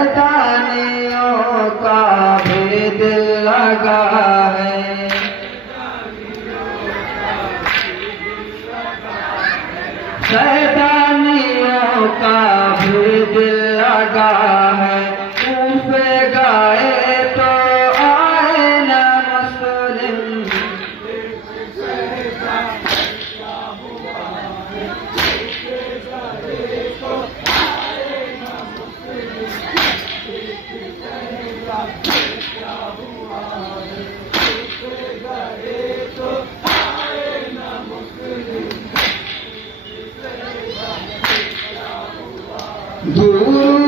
शैतानियों का भेद लगा है। शैतानियों का भेद लगा है। मुँह पे गाए तो आए न मुस्लिम। दूर